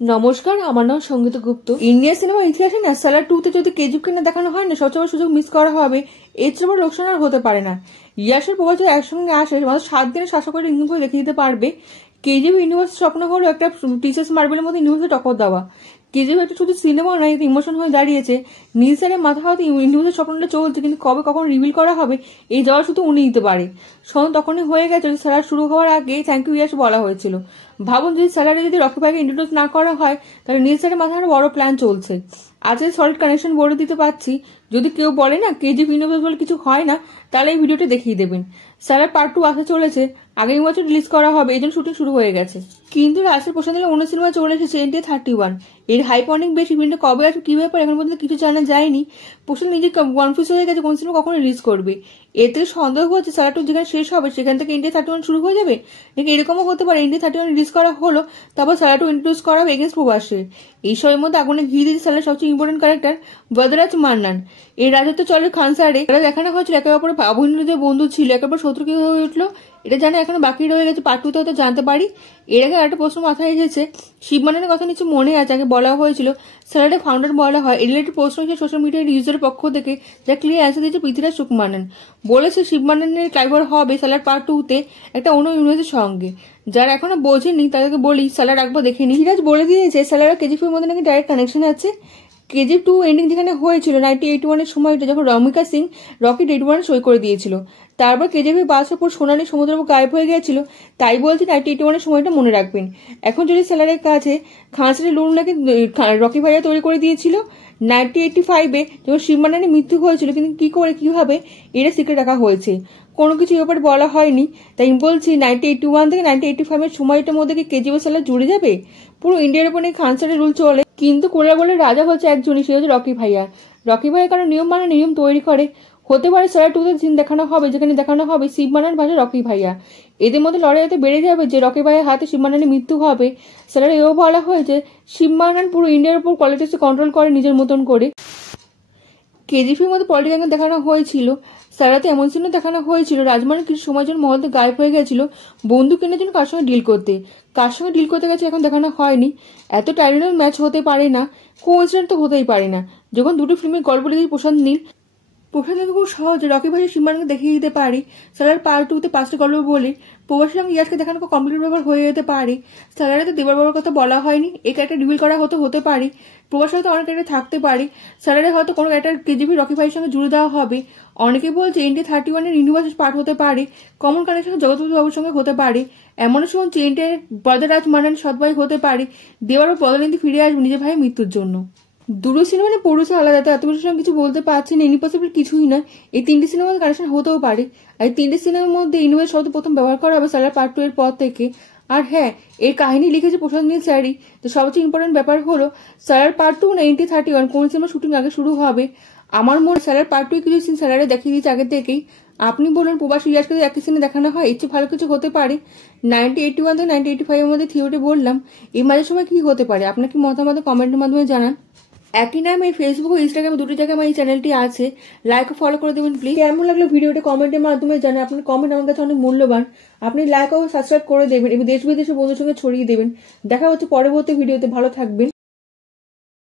নমস্কার, আমার নাম সঙ্গীতা গুপ্ত। ইন্ডিয়া সিনেমার ইতিহাসে না সালার 2 তে যদি কেজিএফ কে না দেখানো হয় না, সবচেয়ে বড় সুযোগ মিস করা হবে। এর চেয়ে বড় লোকসান আর হতে পারে না। ইয়াসের প্রভাব যদি একসঙ্গে আসে, মাত্র 7 দিনে শাসক করে রিঙ্গিং করে দেখিয়ে দিতে পারবে। কেজিএফ ইউনিভার্স স্বপ্ন হলো একটা টিচার্স মার্বেলের মধ্যে ইউনিভার্সে টক্কর দেওয়া। কেজিএফ একটা শুধু সিনেমা নয়, ইমোশন হয়ে দাঁড়িয়েছে। নীল স্যারের মাথা হয়তো ইউনিভার্সের স্বপ্নটা চলছে, কিন্তু কবে কখন রিভিল করা হবে এই জল শুধু উনি দিতে পারে। স্বয়ং তখনই হয়ে গেছে স্যালার শুরু হওয়ার আগে থ্যাংক ইউ ইয়াস বলা হয়েছিল। ভাবুন, যদি স্যালারে যদি রকি ভাইকে ইন্ট্রোডিউস না করা হয়, তাহলে নীল স্যারের মাথায় আরো বড় প্ল্যান চলছে। আজকে সলিড কানেকশন বলে দিতে পারছি। যদি কেউ বলে না কেজিএফ ইউনিভার্স বলে কিছু হয় না, তাহলে এই ভিডিওটা দেখিয়ে দেবেন। স্যালার পার্ট 2 আসতে চলেছে, আগামী বছর রিলিজ করা হবে, এই জন্য শুটিং শুরু হয়ে গেছে। কিন্তু রাজের প্রশ্ন দিলে অন্য সিনেমা চলে এসেছে ইন্ডিয়া 31। এর হাইপ অনেক বেশি, কিন্তু কবে আসবে কি ব্যাপার এখন পর্যন্ত কিছু জানা যায়নি। প্রশ্ন নিজে কনফিউজ হয়ে গেছে কোন সিনেমা কখন রিলিজ করবে। এর থেকে সন্দেহ হচ্ছে সারা 2 যেখানে শেষ হবে সেখান থেকে ইন্ডিয়া 31 শুরু হয়ে যাবে। নাকি এরকমও হতে পারে ইন্ডিয়া 31 রিলিজ করা হলো, তারপর সারা 2 ইন্ট্রোডিউস করা হবে এগেন্স্ট প্রবাসের। এই সময়ের মধ্যে আগুনে ঘি দিয়েছে সালার সবচেয়ে ইম্পর্টেন্ট ক্যারেক্টার বদরাজ মান্নান। এই রাজত্ব চলে খান স্যারে দেখানো হয়েছিল একে অপরের অভিনেতাদের বন্ধু ছিল, একে অপর শত্রু কি হয়ে উঠলো এটা জানা এখনো বাকি রয়ে গেছে। পার্ট 2 তে হয়তো জানতে পারি। এর আগে একটা প্রশ্ন মাথায় এসেছে, শিব মান্নানের কথা নিচে মনে আছে, আগে বলা হয়েছিল স্যালারের ফাউন্ডার বলা হয়। এই রিলেটেড প্রশ্ন হয়েছে সোশ্যাল মিডিয়ার ইউজারের পক্ষ থেকে, যা ক্লিয়ার অ্যান্সার দিয়েছে পৃথ্বীরাজ সুকুমারন। বলেছে শিব মান্নানের ক্লাইভার হবে স্যালার পার্ট 2 তে একটা অন্য ইউনিভার্সের সঙ্গে। যারা এখনো বোঝেনি তাদেরকে বলি স্যালার একবার দেখে নি। সিরাজ বলে দিয়েছে স্যালার কেজিএফ এর মধ্যে নাকি ডাইরেক্ট কানেকশন আছে। কেজিএফ 2 এন্ডিং যেখানে হয়েছিল 1981 এর সময়টা, যখন Romika Singh Rocky dead one সই করে দিয়েছিল, তারপর কেজিএফ এর বাসের উপর সোনালী সমুদ্রের উপর গায়েব হয়ে গেছিল। তাই বলছি 1981 এর সময়টা মনে রাখবেন। এখন যদি স্যালারের কাছে খাঁচড়ে লুন নাকি রকি ভাইয়া তৈরি করে দিয়েছিল 1985-এ, যখন শিব মান্নানের মৃত্যু হয়েছিল, কিন্তু কি করে কিভাবে এটা সিক্রেট রাখা হয়েছে, কোনো কিছু ব্যাপারে বলা হয়নি। তাই বলছি 1981 থেকে 1985 এর সময়টার মধ্যে কি কেজিএফ স্যালার জুড়ে যাবে। পুরো ইন্ডিয়ার উপর এই খানসারের রুল চলে, কিন্তু কোলা বলে রাজা হচ্ছে একজনই, সে হচ্ছে রকি ভাইয়া। রকি ভাইয়া কারণ নিয়ম মানে নিয়ম তৈরি করে। হতে পারে স্যালার 2 তে সিন দেখানো হবে যেখানে দেখানো হবে শিব মান্নান ভাষা রকি ভাইয়া। এদের মধ্যে লড়াই এতে বেড়ে যাবে যে রকি ভাইয়ের হাতে শিব মান্নানের মৃত্যু হবে। স্যালার এও বলা হয়েছে শিব মান্নান পুরো ইন্ডিয়ার উপর পলিটিক্স কন্ট্রোল করে নিজের মতন করে। কেজিএফ এর মধ্যে পলিটিক্যাল দেখানো হয়েছিল, সারাতে এমন সিনও দেখানো হয়েছিল রাজমানের কিছু সময়ের জন্য মহলতে গায়েব হয়ে গেছিল বন্দুক কেনার জন্য কার সঙ্গে ডিল করতে। কার সঙ্গে ডিল করতে গেছে এখন দেখানো হয়নি। এত টাইটেল ম্যাচ হতে পারে না, কোইন্সিডেন্ট তো হতেই পারে না। যখন দুটো ফিল্মের গল্প লিখেছে প্রশান্ত নীল, প্রশান্তকে খুব সহজে রকি ভাইয়ের সিম্বানকে দেখিয়ে দিতে পারি। সালার পার্ট 2 তে 5টা গল্প বলে প্রবাসী সঙ্গে ইয়াসকে দেখানো কমপ্লিট ব্যাপার হয়ে যেতে পারে। সালারে তো দেবার বাবার কথা বলা হয়নি, এই ক্যারেক্টার রিভিল করা হতে পারে। প্রবাসী হয়তো অনেক ক্যারেক্টার থাকতে পারে। সালারে হয়তো কোনো ক্যারেক্টার কেজিপি রকি ভাইয়ের সঙ্গে জুড়ে দেওয়া হবে। অনেকে বলছে ইন্ডিয়া 31 এর ইউনিভার্সের পার্ট হতে পারে, কমন কানেকশন জগৎপতি বাবুর সঙ্গে হতে পারে। এমন শুনছি ইন্ডিয়ার বরদারাজ মান্নান সৎভাই হতে পারে। দেবার বদলিন্দি ফিরে আসবে নিজের ভাইয়ের মৃত্যুর জন্য। দুটো সিনেমা পড়েছে আলাদা, তো এত বেশি সঙ্গে কিছু বলতে পারছি না। ইম্পসিবল কিছুই না। এই 3টে সিনেমার কানেকশন হতেও পারে। আর এই 3টে সিনেমার মধ্যে ইউনিভার্স শব্দ প্রথম ব্যবহার করা হবে সালার পার্ট 2 এর পর থেকে। আর হ্যাঁ, এর কাহিনী লিখেছে প্রশান্ত নীল স্যারই। তো সবচেয়ে ইম্পর্টেন্ট ব্যাপার হলো সালার পার্ট 2 না ইন্ডিয়া 31 কোন সিনেমা শুটিং আগে শুরু হবে। আমার মনে সালার পার্ট 2 কিছু সিন স্যালারে দেখিয়ে দিয়েছে আগে থেকেই। আপনি বলুন, প্রবাসী ইয়াসকে যদি একই সিনে দেখানো হয় এর চেয়ে ভালো কিছু হতে পারে। 1981 থেকে 1985 এর মধ্যে থিওরি বললাম, এই মাঝে সময় কি হতে পারে আপনার কি মতামত কমেন্টের মাধ্যমে জানান। একই নামে ফেসবুক ও ইনস্টাগ্রামে দুটি জায়গায় আমার এই চ্যানেলটি আছে, লাইক ও ফলো করে দেবেন প্লিজ। কেমন লাগলো ভিডিওটা কমেন্টের মাধ্যমে জানান। আপনার কমেন্ট আমার কাছে অনেক মূল্যবান। আপনি লাইক ও সাবস্ক্রাইব করে দেবেন এবং দেশ বিদেশের বন্ধুর সঙ্গে ছড়িয়ে দেবেন। দেখা হচ্ছে পরবর্তী ভিডিওতে, ভালো থাকবেন।